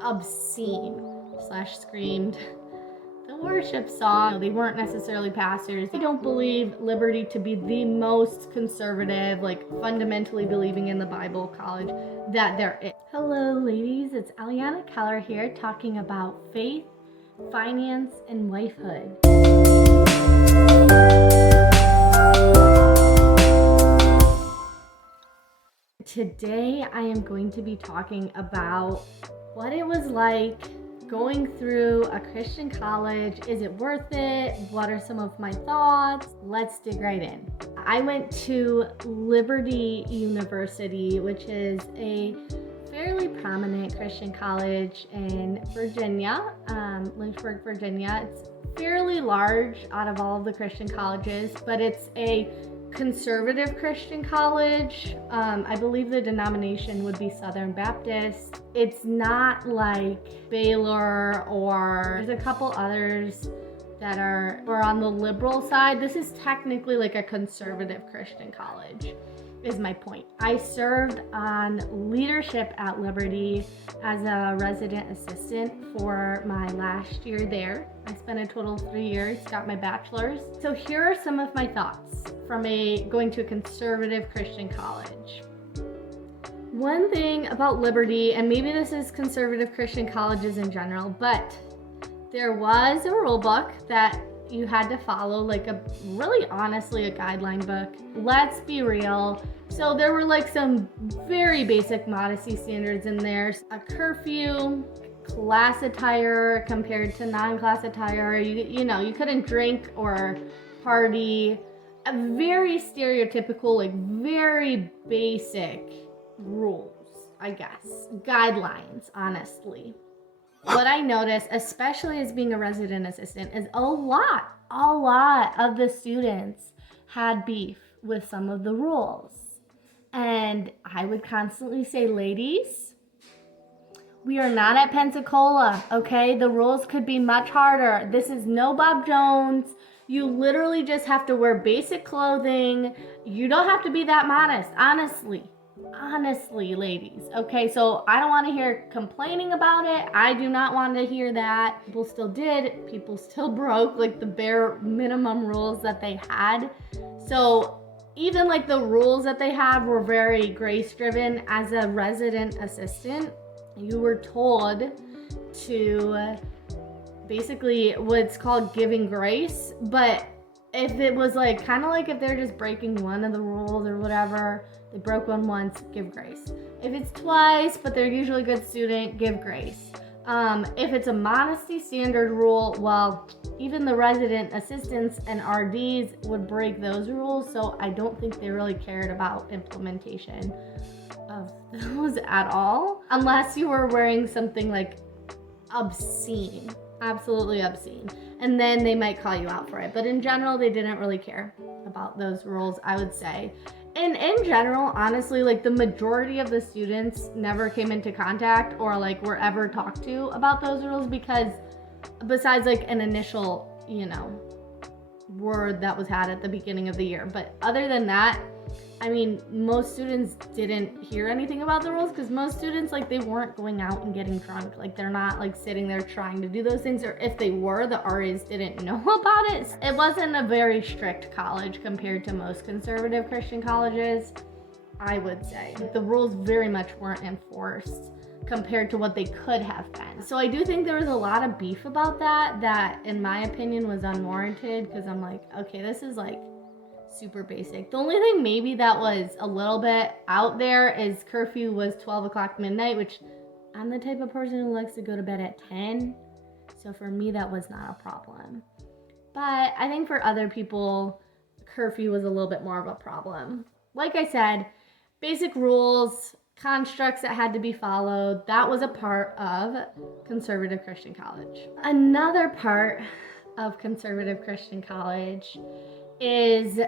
obscene slash screamed the worship song. They weren't necessarily pastors. They don't believe Liberty to be the most conservative, like fundamentally believing in the Bible college that there is. Hello ladies, it's Aliana Keller here talking about faith, finance, and wifehood. Today I am going to be talking about what it was like going through a Christian college. Is it worth it? What are some of my thoughts? Let's dig right in. I went to Liberty University, which is a fairly prominent Christian college in Virginia, Lynchburg, Virginia. It's fairly large out of all of the Christian colleges, but it's a conservative Christian college. I believe the denomination would be Southern Baptist. It's not like Baylor or there's a couple others that are on the liberal side. This is technically like a conservative Christian college, is my point. I served on leadership at Liberty as a resident assistant for my last year there. I spent a total of 3 years, got my bachelor's. So here are some of my thoughts from going to a conservative Christian college. One thing about Liberty, and maybe this is conservative Christian colleges in general, but there was a rule book that you had to follow, like honestly a guideline book. Let's be real. So there were like some very basic modesty standards in there. A curfew, class attire compared to non-class attire. You couldn't drink or party. A very stereotypical, like very basic rules, I guess. Guidelines, honestly. What I noticed, especially as being a resident assistant, is a lot of the students had beef with some of the rules. And I would constantly say, ladies, we are not at Pensacola, okay? The rules could be much harder. This is no Bob Jones. You literally just have to wear basic clothing. You don't have to be that modest, honestly, ladies. Okay, so I don't want to hear complaining about it. I do not want to hear that. People still did. People still broke like the bare minimum rules that they had. So even like the rules that they have were very grace driven. As a resident assistant, you were told to basically what's called giving grace, but if it was like kind of like if they're just breaking one of the rules or whatever, they broke one once, give grace. If it's twice, but they're usually a good student, give grace. If it's a modesty standard rule, well, even the resident assistants and RDs would break those rules, so I don't think they really cared about implementation of those at all, unless you were wearing something like obscene, absolutely obscene, and then they might call you out for it. But in general, they didn't really care about those rules, I would say. And in general, honestly, like the majority of the students never came into contact or like were ever talked to about those rules, because besides like an initial, word that was had at the beginning of the year. But other than that, I mean, most students didn't hear anything about the rules, because most students, like, they weren't going out and getting drunk. Like, they're not, like, sitting there trying to do those things. Or if they were, the RAs didn't know about it. It wasn't a very strict college compared to most conservative Christian colleges, I would say. The rules very much weren't enforced compared to what they could have been. So I do think there was a lot of beef about that in my opinion was unwarranted, because I'm like, okay, this is like super basic. The only thing maybe that was a little bit out there is curfew was 12 o'clock midnight, which I'm the type of person who likes to go to bed at 10. So for me, that was not a problem. But I think for other people, curfew was a little bit more of a problem. Like I said, basic rules, constructs that had to be followed, that was a part of conservative Christian college. Another part of conservative Christian college is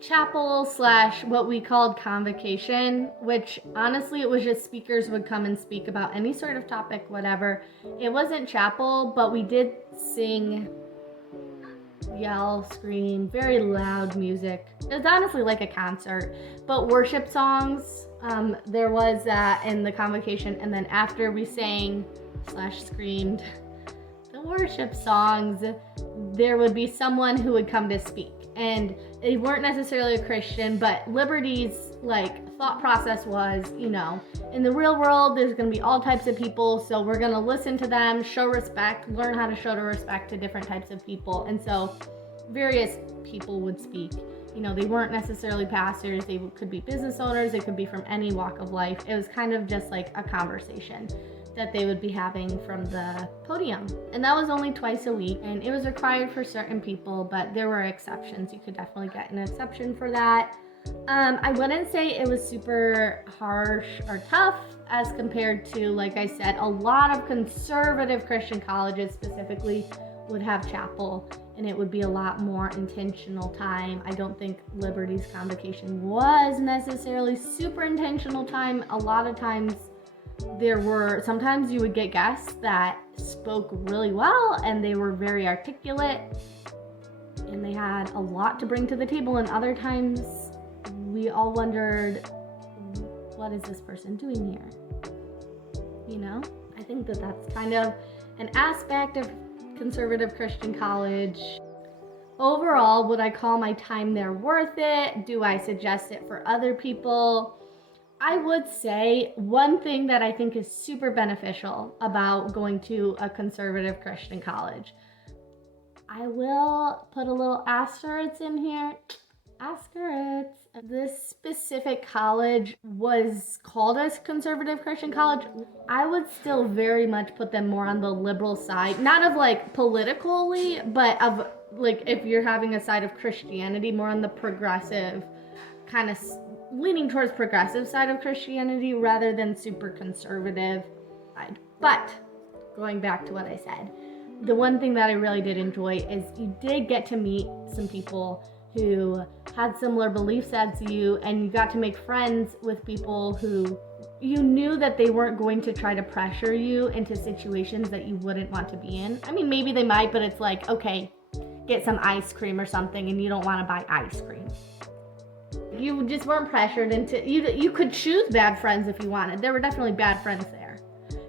chapel / what we called convocation, which honestly it was just speakers would come and speak about any sort of topic, whatever. It wasn't chapel, but we did sing, yell, scream, very loud music. It was honestly like a concert, but worship songs There was that in the convocation, and then after we sang / screamed the worship songs, there would be someone who would come to speak. And they weren't necessarily a Christian, but Liberty's thought process was, in the real world, there's going to be all types of people, so we're going to listen to them, show respect, learn how to show respect to different types of people. And so various people would speak. They weren't necessarily pastors, they could be business owners, they could be from any walk of life. It was kind of just like a conversation that they would be having from the podium. And that was only twice a week, and it was required for certain people, but there were exceptions. You could definitely get an exception for that. I wouldn't say it was super harsh or tough as compared to, like I said, a lot of conservative Christian colleges specifically would have chapel, and it would be a lot more intentional time. I don't think Liberty's convocation was necessarily super intentional time. A lot of times sometimes you would get guests that spoke really well and they were very articulate and they had a lot to bring to the table, and other times we all wondered, what is this person doing here? I think that that's kind of an aspect of conservative Christian college. Overall, would I call my time there worth it? Do I suggest it for other people? I would say one thing that I think is super beneficial about going to a conservative Christian college, I will put a little asterisk in here. Asterisk. This specific college was called a conservative Christian college. I would still very much put them more on the liberal side, not of politically, but of if you're having a side of Christianity, more on the progressive, kind of leaning towards progressive side of Christianity rather than super conservative side. But going back to what I said, the one thing that I really did enjoy is you did get to meet some people who had similar beliefs as you, and you got to make friends with people who you knew that they weren't going to try to pressure you into situations that you wouldn't want to be in. I mean, maybe they might, but it's okay, get some ice cream or something, and you don't want to buy ice cream. You just weren't pressured into, you could choose bad friends if you wanted. There were definitely bad friends there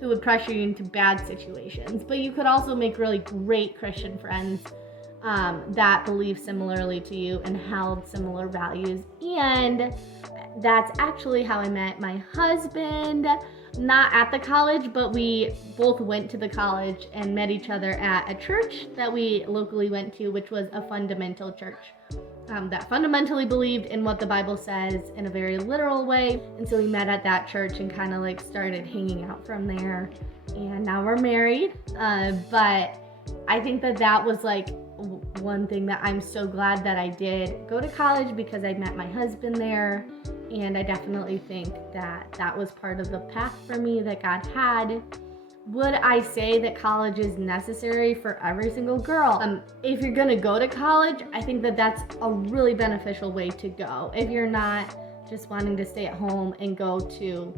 who would pressure you into bad situations, but you could also make really great Christian friends that believe similarly to you and held similar values. And that's actually how I met my husband, not at the college, but we both went to the college and met each other at a church that we locally went to, which was a fundamental church that fundamentally believed in what the Bible says in a very literal way. And so we met at that church and kind of started hanging out from there, and now we're married. But I think that was one thing that I'm so glad that I did go to college, because I met my husband there, and I definitely think that was part of the path for me that God had. Would I say that college is necessary for every single girl? If you're gonna go to college, I think that's a really beneficial way to go. If you're not just wanting to stay at home and go to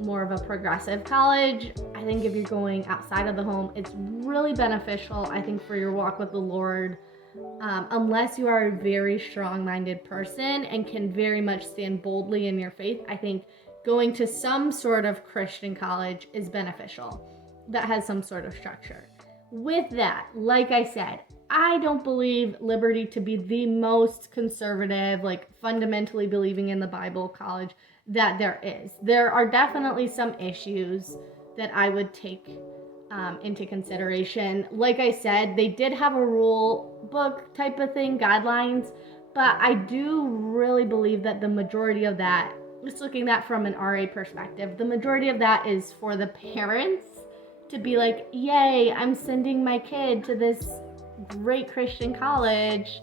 more of a progressive college, I think if you're going outside of the home, it's really beneficial, I think, for your walk with the Lord. Unless you are a very strong-minded person and can very much stand boldly in your faith, I think going to some sort of Christian college is beneficial that has some sort of structure. With that, like I said, I don't believe Liberty to be the most conservative, fundamentally believing in the Bible college that there is. There are definitely some issues that I would take into consideration. Like I said, they did have a rule book type of thing, guidelines, but I do really believe that the majority of that, just looking at that from an RA perspective, the majority of that is for the parents to be yay, I'm sending my kid to this great Christian college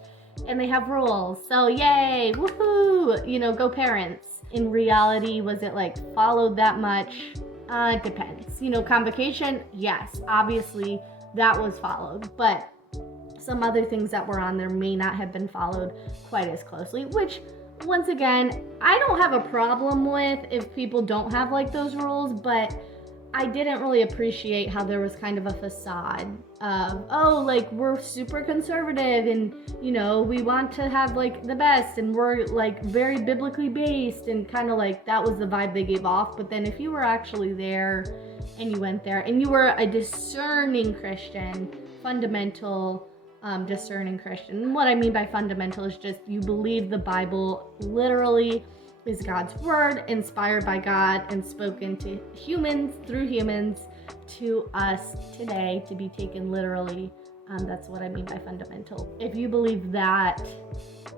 and they have rules, so yay, woohoo, go parents. In reality, was it followed that much? It depends. Convocation, yes, obviously that was followed, but some other things that were on there may not have been followed quite as closely, which, once again, I don't have a problem with if people don't have those rules, but I didn't really appreciate how there was kind of a facade of, oh, like we're super conservative and, you know, we want to have like the best and we're like very biblically based, and kind of like that was the vibe they gave off. But then if you were actually there and you went there and you were a discerning Christian, fundamental, discerning Christian. And what I mean by fundamental is just you believe the Bible literally is God's word, inspired by God and spoken to humans through humans to us today to be taken literally. That's what I mean by fundamental. If you believe that,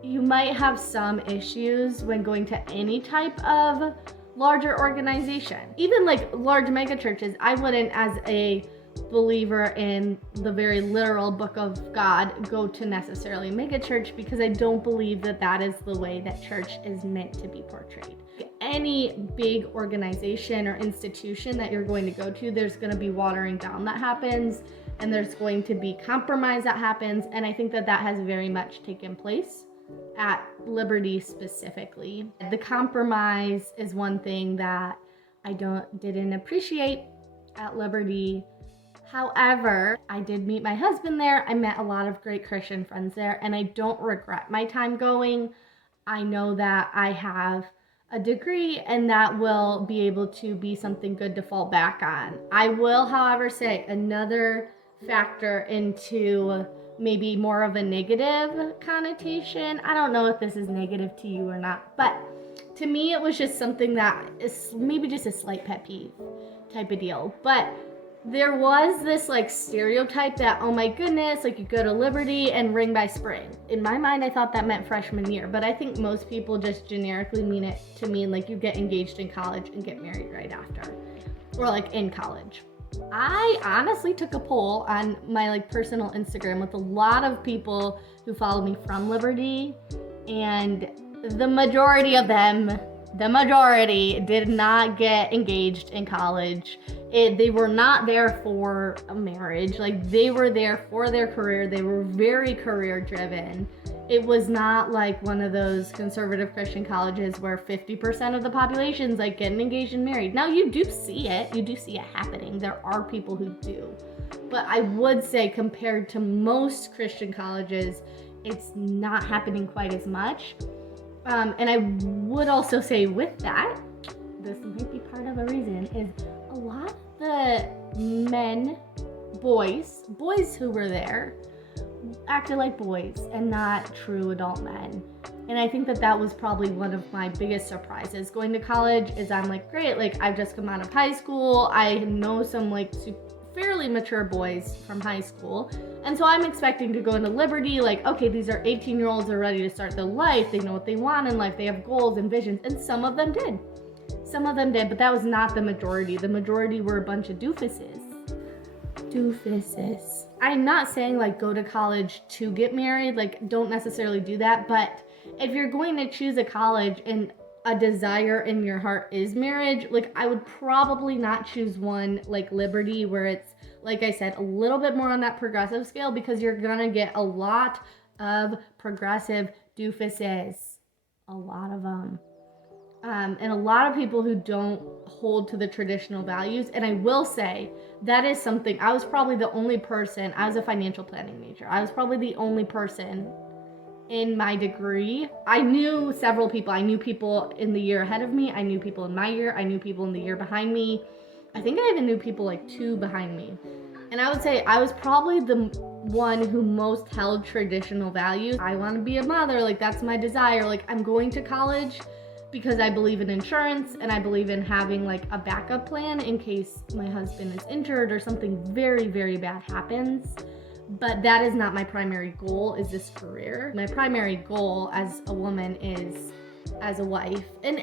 you might have some issues when going to any type of larger organization. Even like large mega churches, I wouldn't, as a believer in the very literal book of God, go to necessarily mega church, because I don't believe that that is the way that church is meant to be portrayed. Any big organization or institution that you're going to go to, there's going to be watering down that happens, and there's going to be compromise that happens, and I think that that has very much taken place at Liberty specifically. The compromise is one thing that I didn't appreciate at Liberty. However, I did meet my husband there. I met a lot of great Christian friends there, and I don't regret my time going. I know that I have a degree and that will be able to be something good to fall back on. I will, however, say another factor into maybe more of a negative connotation. I don't know if this is negative to you or not, but to me it was just something that is maybe just a slight pet peeve type of deal. But there was this like stereotype that, oh my goodness, like you go to Liberty and ring by spring. In my mind, I thought that meant freshman year, but I think most people just generically mean it to mean like you get engaged in college and get married right after, or like in college. I honestly took a poll on my like personal Instagram with a lot of people who follow me from Liberty, and the majority of them, did not get engaged in college. They were not there for a marriage. Like, they were there for their career. They were very career driven. It was not like one of those conservative Christian colleges where 50% of the population's like getting engaged and married. Now, you do see it. You do see it happening. There are people who do. But I would say compared to most Christian colleges, it's not happening quite as much. And I would also say with that, this might be part of a reason, is a lot of the boys who were there acted like boys and not true adult men. And I think that was probably one of my biggest surprises going to college. Is I'm like, great, like I've just come out of high school. I know some like fairly mature boys from high school. And so I'm expecting to go into Liberty, like, okay, these are 18-year-olds, they're ready to start their life. They know what they want in life. They have goals and visions. And some of them did, but that was not the majority. The majority were a bunch of doofuses. I'm not saying like go to college to get married, like don't necessarily do that. But if you're going to choose a college and a desire in your heart is marriage, like I would probably not choose one like Liberty, where it's, like I said, a little bit more on that progressive scale, because you're gonna get a lot of progressive doofuses, a lot of them, and a lot of people who don't hold to the traditional values. And I will say that is something, I was probably the only person, I was a financial planning major, I was probably the only person in my degree. I knew several people. I knew people in the year ahead of me. I knew people in my year. I knew people in the year behind me. I think I even knew people like 2 behind me. And I would say I was probably the one who most held traditional values. I want to be a mother. Like, that's my desire. Like, I'm going to college because I believe in insurance and I believe in having like a backup plan in case my husband is injured or something very, very bad happens. But that is not my primary goal, is this career. My primary goal as a woman is as a wife. And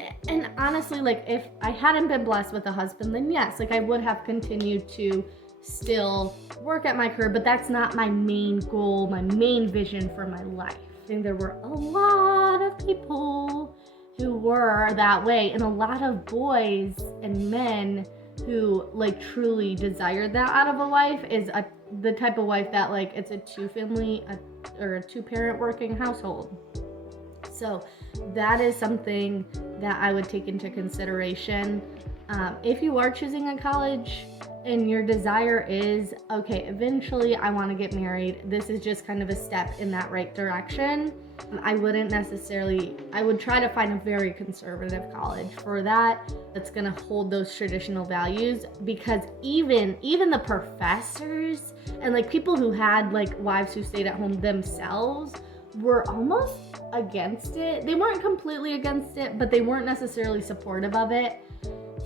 honestly, like if I hadn't been blessed with a husband, then yes, like I would have continued to still work at my career, but that's not my main goal, my main vision for my life. I think there were a lot of people who were that way, and a lot of boys and men who like truly desired that out of a wife is the type of wife that like it's a 2-family or a 2-parent working household. So that is something that I would take into consideration. If you are choosing a college and your desire is, okay, eventually I want to get married, this is just kind of a step in that right direction. I would try to find a very conservative college for that, that's going to hold those traditional values, because even the professors and like people who had like wives who stayed at home themselves were almost against it. They weren't completely against it, but they weren't necessarily supportive of it.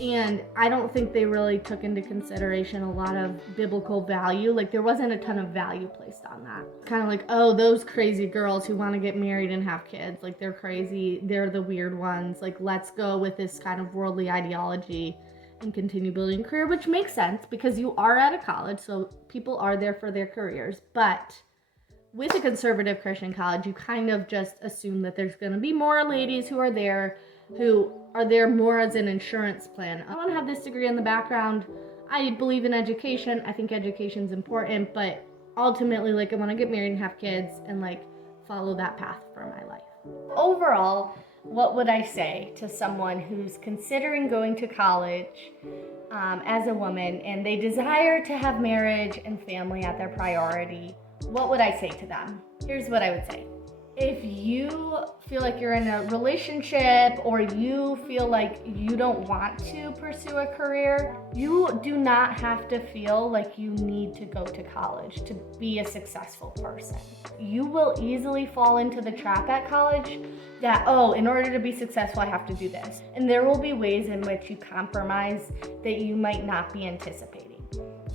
And I don't think they really took into consideration a lot of biblical value. Like, there wasn't a ton of value placed on that. Kind of like, oh, those crazy girls who want to get married and have kids, like, they're crazy. They're the weird ones. Like, let's go with this kind of worldly ideology and continue building a career, which makes sense because you are at a college, so people are there for their careers. But with a conservative Christian college, you kind of just assume that there's going to be more ladies who are there more as an insurance plan. I want to have this degree in the background. I believe in education. I think education's important, but ultimately, like, I want to get married and have kids and like follow that path for my life. Overall, what would I say to someone who's considering going to college as a woman and they desire to have marriage and family at their priority? What would I say to them? Here's what I would say. If you feel like you're in a relationship or you feel like you don't want to pursue a career, you do not have to feel like you need to go to college to be a successful person. You will easily fall into the trap at college that, oh, in order to be successful, I have to do this. And there will be ways in which you compromise that you might not be anticipating.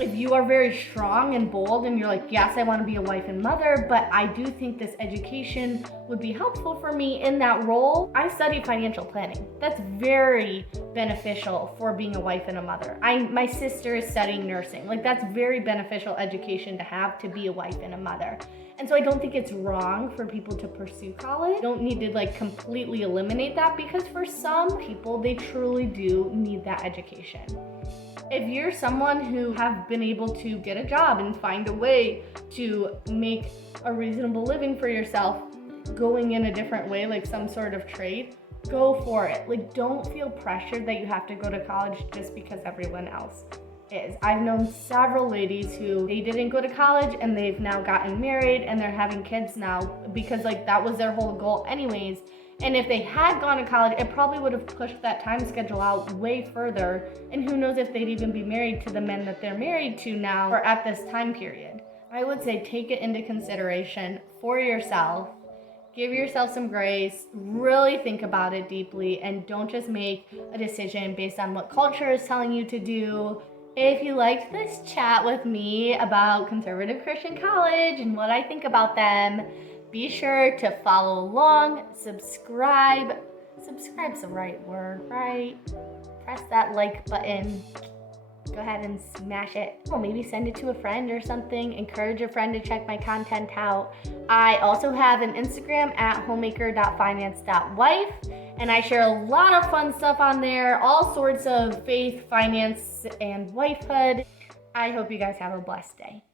If you are very strong and bold and you're like, yes, I want to be a wife and mother, but I do think this education would be helpful for me in that role. I studied financial planning. That's very beneficial for being a wife and a mother. My sister is studying nursing. Like, that's very beneficial education to have to be a wife and a mother. And so I don't think it's wrong for people to pursue college. You don't need to like completely eliminate that, because for some people, they truly do need that education. If you're someone who have been able to get a job and find a way to make a reasonable living for yourself, going in a different way, like some sort of trade, go for it. Like, don't feel pressured that you have to go to college just because everyone else is. I've known several ladies who they didn't go to college and they've now gotten married and they're having kids now because like that was their whole goal anyways. And if they had gone to college, it probably would have pushed that time schedule out way further. And who knows if they'd even be married to the men that they're married to now or at this time period. I would say take it into consideration for yourself. Give yourself some grace. Really think about it deeply and don't just make a decision based on what culture is telling you to do. If you liked this chat with me about conservative Christian college and what I think about them, be sure to follow along, subscribe. Subscribe's the right word, right? Press that like button. Go ahead and smash it. Or maybe send it to a friend or something. Encourage a friend to check my content out. I also have an Instagram at homemaker.finance.wife. And I share a lot of fun stuff on there. All sorts of faith, finance, and wifehood. I hope you guys have a blessed day.